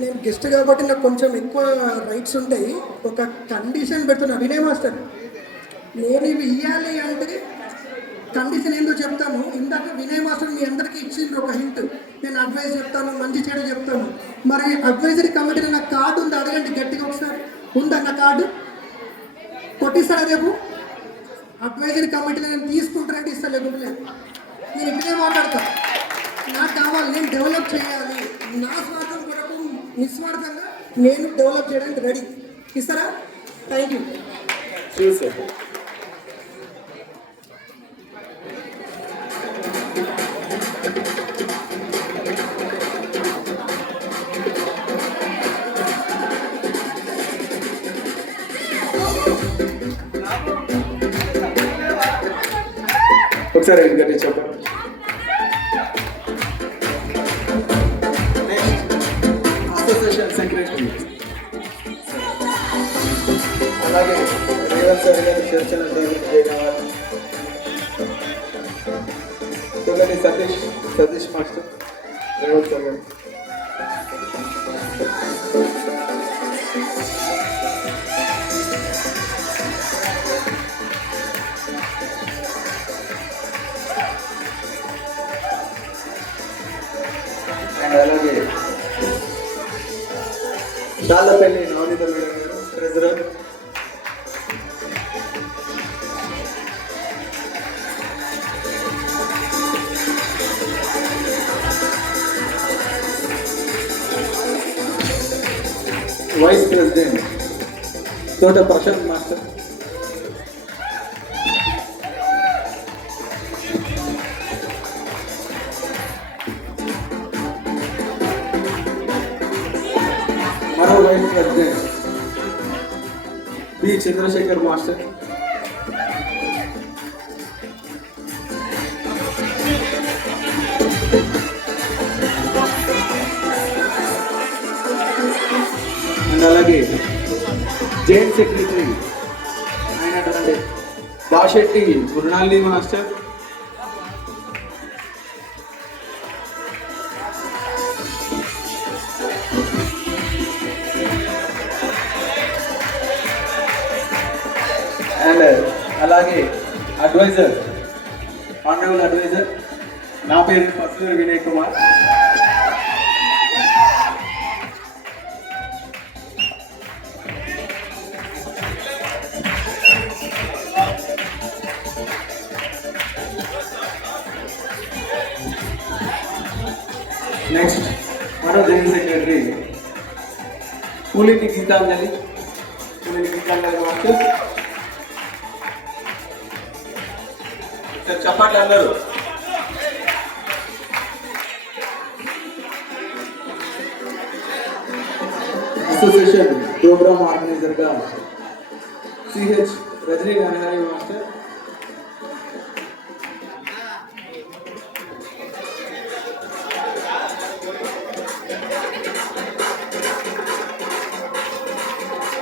నేను గెస్ట్ కాబట్టి నాకు కొంచెం ఎక్కువ రైట్స్ ఉంటాయి. ఒక కండిషన్ పెడుతున్నా. వినయ్ మాస్టర్ నేను ఇవి ఇవ్వాలి అంటే కండిషన్ ఏందో చెప్తాను. ఇందాక వినయ్ మాస్టర్ మీ అందరికీ ఇచ్చిండ్రు ఒక హింట్ నేను అడ్వైస్ చెప్తాను మంచి చెడు చెప్తాను. మరి అడ్వైజరీ కమిటీలో నాకు కార్డు ఉంది? అడగండి గట్టిగా ఒకసారి. ఉందా నా కార్డు కొట్టిస్తారా రేపు? అడ్వైజరీ కమిటీలో నేను తీసుకుంటానంటే ఇస్తా లేకుంటే నేను ఇప్పుడే మాట్లాడతా. నాకు కావాలి నేను డెవలప్ చేయాలి. నా స్వార్థం నిస్వార్థంగా నేను డెవలప్ చేయడానికి రెడీ ఇస్తారా? థ్యాంక్ యూ ఒకసారి ఎందుకంటే చెప్పండి. అలాగే రేవంత్ సార్ గారు చర్చను డెవలప్ చేయగలరు తొగని సతీష్ సతీష్ మాస్టర్ రేవంత్ సార్ గారు అండ్ అలాగే దాళ్ళపల్లి Dalapalli Navaneetha madam treasurer vice president Thota Prashanth master మరో vice president B Chandrashekar master and అలాగే జైన్ సెక్రటరీ అయినటువంటి దాశెట్టి మృణాలిని మాస్టర్ అండ్ అలాగే అడ్వైజర్ ఆనరబుల్ అడ్వైజర్ నా పేరు పసూరి వినయ్ కుమార్ నెక్స్ట్ మరో general secretary Pulini Geetanjali Pulini Geetanjali master sir చెప్పండి అందరూ. Association programme ఆర్గనైజర్గా సిహెచ్ రజనీ గణహారి మాస్టర్